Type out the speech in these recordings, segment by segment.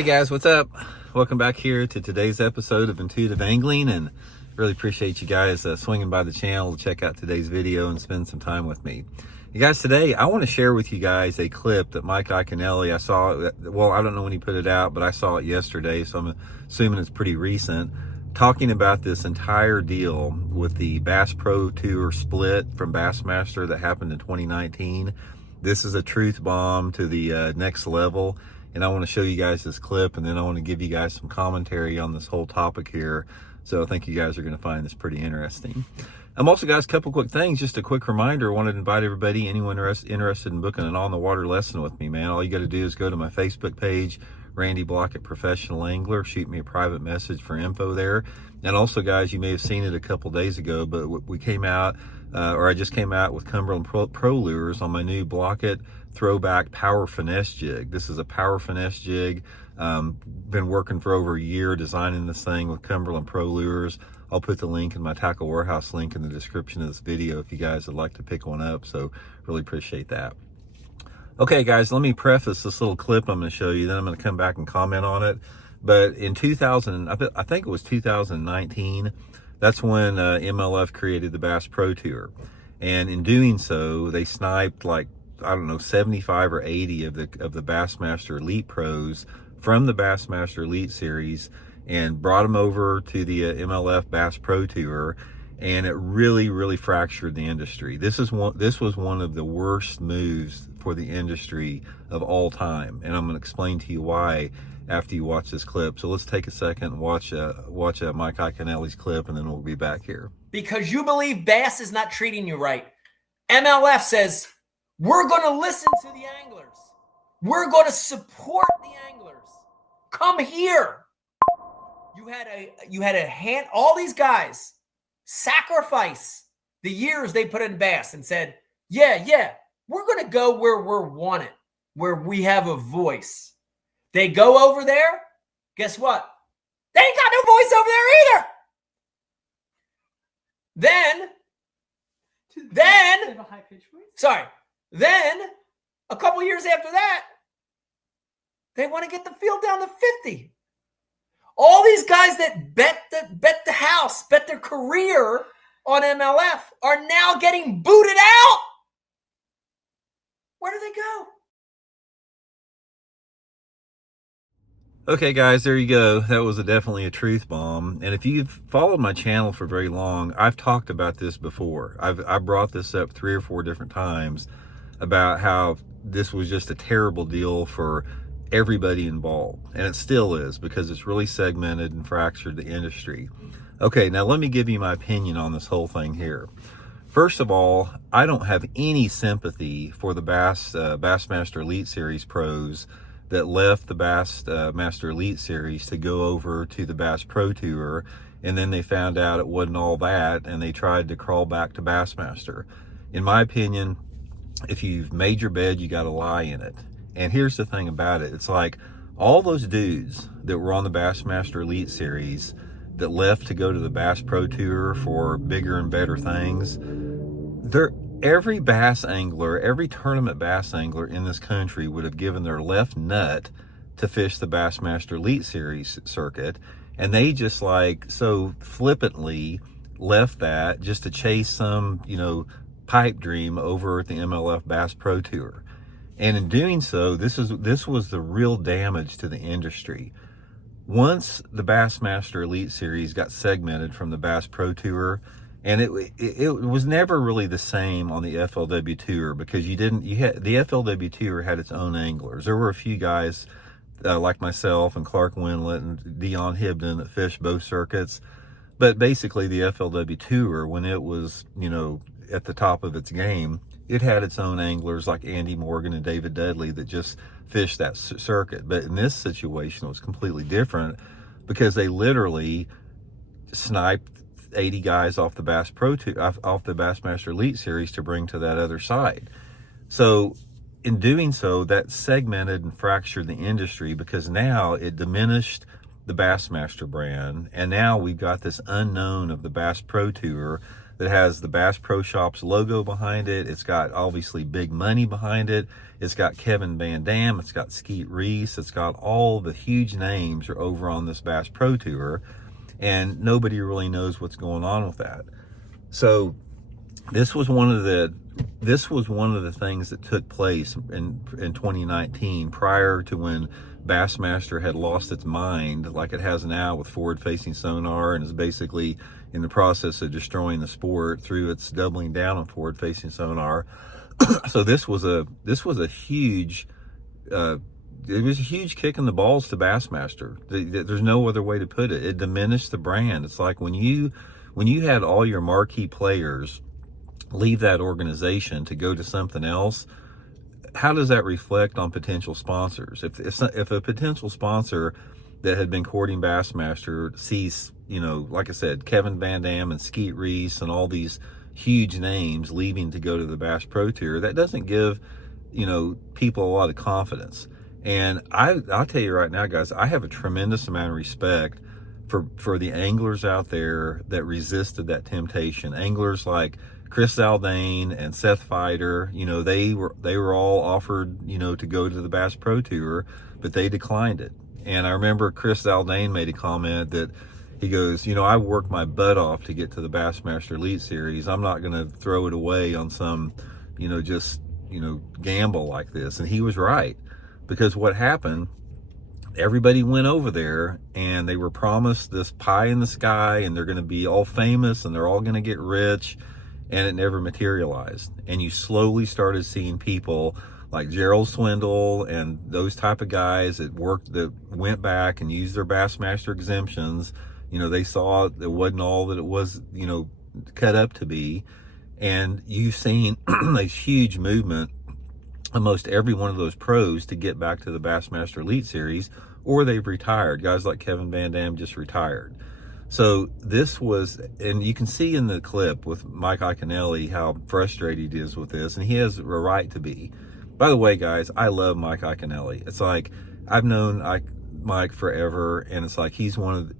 Hey guys, what's up? Welcome back here to today's episode of Intuitive Angling, and really appreciate you guys swinging by the channel to check out today's video and spend some time with me. You guys, today I want to share with you guys a clip that Mike Iaconelli, I saw, well, I don't know when he put it out, but I saw it yesterday, so I'm assuming it's pretty recent, talking about this entire deal with the Bass Pro Tour split from Bassmaster that happened in 2019. This is a truth bomb to the next level. And I want to show you guys this clip, and then I want to give you guys some commentary on this whole topic here. So I think you guys are going to find this pretty interesting. Also, guys, a couple quick things. Just a quick reminder, I wanted to invite everybody, anyone interested in booking an on-the-water lesson with me, man. All you got to do is go to my Facebook page, Randy Blaukat Professional Angler. Shoot me a private message for info there. And also, guys, you may have seen it a couple days ago, but we came out, I just came out with Cumberland Pro Lures on my new Blaukat Throwback Power Finesse jig. This is a Power Finesse jig. Been working for over a year designing this thing with Cumberland Pro Lures. I'll put the link in my Tackle Warehouse link in the description of this video if you guys would like to pick one up. So really appreciate that. Okay, guys, let me preface this little clip I'm going to show you. Then I'm going to come back and comment on it. But in 2000, I think it was 2019, that's when MLF created the Bass Pro Tour. And in doing so, they sniped like, I don't know, 75 or 80 of the Bassmaster Elite Pros from the Bassmaster Elite Series and brought them over to the MLF Bass Pro Tour, and it really fractured the industry. This was one of the worst moves for the industry of all time, and I'm going to explain to you why after you watch this clip. So let's take a second and watch Mike Iaconelli's clip, and then we'll be back here. Because you believe Bass is not treating you right. MLF says, we're going to listen to the anglers. We're going to support the anglers. Come here. You had a hand, all these guys sacrifice the years they put in Bass and said, yeah, we're going to go where we're wanted, where we have a voice. They go over there. Guess what? They ain't got no voice over there either. Then a couple years after that, they want to get the field down to 50. All these guys that bet the house, bet their career on MLF are now getting booted out. Where do they go? Okay, guys, there you go. That was definitely a truth bomb. And if you've followed my channel for very long, I've talked about this before. I brought this up 3 or 4 different times about how this was just a terrible deal for everybody involved. And it still is, because it's really segmented and fractured the industry. Okay, now let me give you my opinion on this whole thing here. First of all, I don't have any sympathy for the Bassmaster Elite Series pros that left the Bassmaster Elite Series to go over to the Bass Pro Tour, and then they found out it wasn't all that, and they tried to crawl back to Bassmaster. In my opinion, if you've made your bed, you got to lie in it. And here's the thing about it. It's like all those dudes that were on the Bassmaster Elite Series that left to go to the Bass Pro Tour for bigger and better things, every bass angler, every tournament bass angler in this country would have given their left nut to fish the Bassmaster Elite Series circuit. And they just like so flippantly left that just to chase some, pipe dream over at the MLF Bass Pro Tour. And in doing so, this was the real damage to the industry. Once the Bassmaster Elite Series got segmented from the Bass Pro Tour, and it was never really the same on the FLW Tour, because the FLW Tour had its own anglers. There were a few guys like myself and Clark Winlett and Dion Hibden that fished both circuits. But basically the FLW Tour, when it was, at the top of its game, it had its own anglers like Andy Morgan and David Dudley that just fished that circuit. But in this situation, it was completely different, because they literally sniped 80 guys off the Bass Pro Tour, off the Bassmaster Elite Series to bring to that other side. So in doing so, that segmented and fractured the industry, because now it diminished the Bassmaster brand, and now we've got this unknown of the Bass Pro Tour that has the Bass Pro Shops logo behind it. It's got obviously big money behind it. It's got Kevin Van Dam. It's got Skeet Reese. It's got all the huge names are over on this Bass Pro Tour, and nobody really knows what's going on with that. So this was one of the things that took place in 2019, prior to when Bassmaster had lost its mind like it has now with forward-facing sonar, and is basically in the process of destroying the sport through its doubling down on forward-facing sonar. So this was a huge it was a huge kick in the balls to Bassmaster. There's no other way to put it. It diminished the brand. It's like when you had all your marquee players leave that organization to go to something else, how does that reflect on potential sponsors? If a potential sponsor that had been courting Bassmaster sees, like I said, Kevin Van Dam and Skeet Reese and all these huge names leaving to go to the Bass Pro Tour, that doesn't give, people a lot of confidence. And I'll tell you right now, guys, I have a tremendous amount of respect for the anglers out there that resisted that temptation. Anglers like Chris Zaldain and Seth Feider, they were all offered, to go to the Bass Pro Tour, but they declined it. And I remember Chris Zaldain made a comment that he goes, I worked my butt off to get to the Bassmaster Elite Series. I'm not going to throw it away on some, gamble like this. And he was right, because what happened, everybody went over there and they were promised this pie in the sky, and they're going to be all famous and they're all going to get rich, and it never materialized. And you slowly started seeing people like Gerald Swindle and those type of guys that went back and used their Bassmaster exemptions. They saw it wasn't all that it was, cut up to be. And you've seen a huge movement almost every one of those pros to get back to the Bassmaster Elite Series, or they've retired. Guys like Kevin Van Dam just retired. So this was, and you can see in the clip with Mike Iaconelli how frustrated he is with this, and he has a right to be. By the way, guys, I love Mike Iaconelli. It's like, I've known Mike forever, and it's like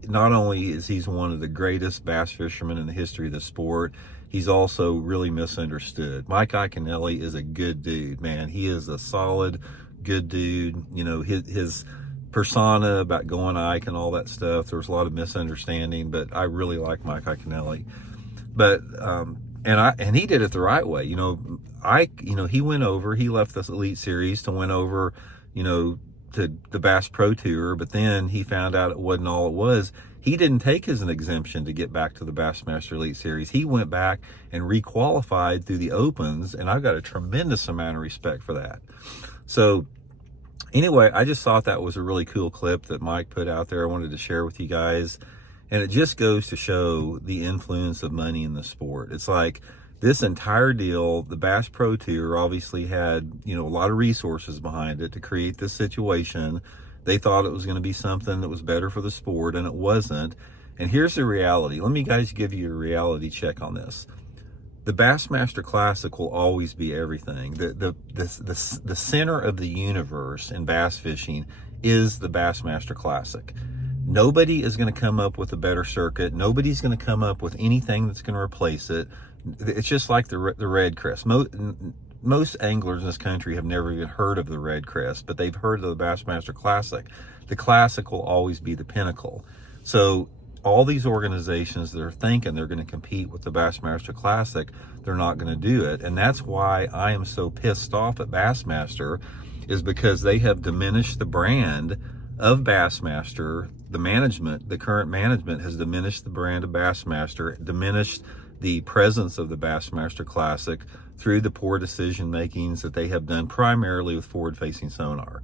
not only is he one of the greatest bass fishermen in the history of the sport, he's also really misunderstood. Mike Iaconelli is a good dude, man. He is a solid, good dude. His persona about going Ike and all that stuff, there was a lot of misunderstanding, but I really like Mike Iaconelli. But and he did it the right way. Ike, he went over, he left this Elite Series to went over, to the Bass Pro Tour, but then he found out it wasn't all it was. He didn't take as an exemption to get back to the Bassmaster Elite Series. He went back and requalified through the Opens, and I've got a tremendous amount of respect for that. So anyway, I just thought that was a really cool clip that Mike put out there. I wanted to share with you guys. And it just goes to show the influence of money in the sport. It's like this entire deal, the Bass Pro Tour obviously had, a lot of resources behind it to create this situation. They thought it was going to be something that was better for the sport, and it wasn't. And here's the reality. Let me guys give you a reality check on this. The Bassmaster Classic will always be everything. The center of the universe in bass fishing is the Bassmaster Classic. Nobody is going to come up with a better circuit. Nobody's going to come up with anything that's going to replace it. It's just like the Red Crest. Most anglers in this country have never even heard of the Red Crest, but they've heard of the Bassmaster Classic. The Classic will always be the pinnacle. So all these organizations that are thinking they're going to compete with the Bassmaster Classic, they're not going to do it. And that's why I am so pissed off at Bassmaster, is because they have diminished the brand of Bassmaster. The current management has diminished the brand of Bassmaster, diminished the presence of the Bassmaster Classic through the poor decision makings that they have done primarily with forward-facing sonar.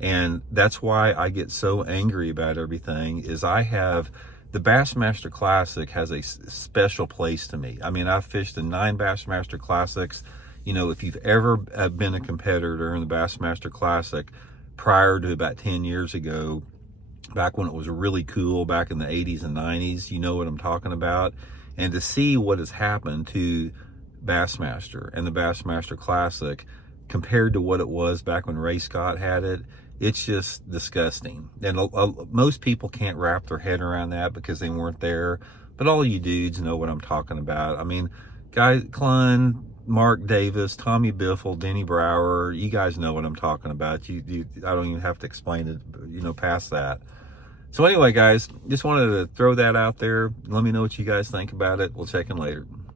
And that's why I get so angry about everything. Is the Bassmaster Classic has a special place to me. I mean, I've fished in 9 Bassmaster Classics. If you've ever been a competitor in the Bassmaster Classic prior to about 10 years ago, back when it was really cool, back in the 80s and 90s, you know what I'm talking about. And to see what has happened to Bassmaster and the Bassmaster Classic compared to what it was back when Ray Scott had it, it's just disgusting. And most people can't wrap their head around that because they weren't there but all you dudes know what I'm talking about. I mean, guys, Clun, Mark Davis, Tommy Biffle, Denny Brower, you guys know what I'm talking about. I don't even have to explain it, past that. So anyway, guys, just wanted to throw that out there. Let me know what you guys think about it. We'll check in later.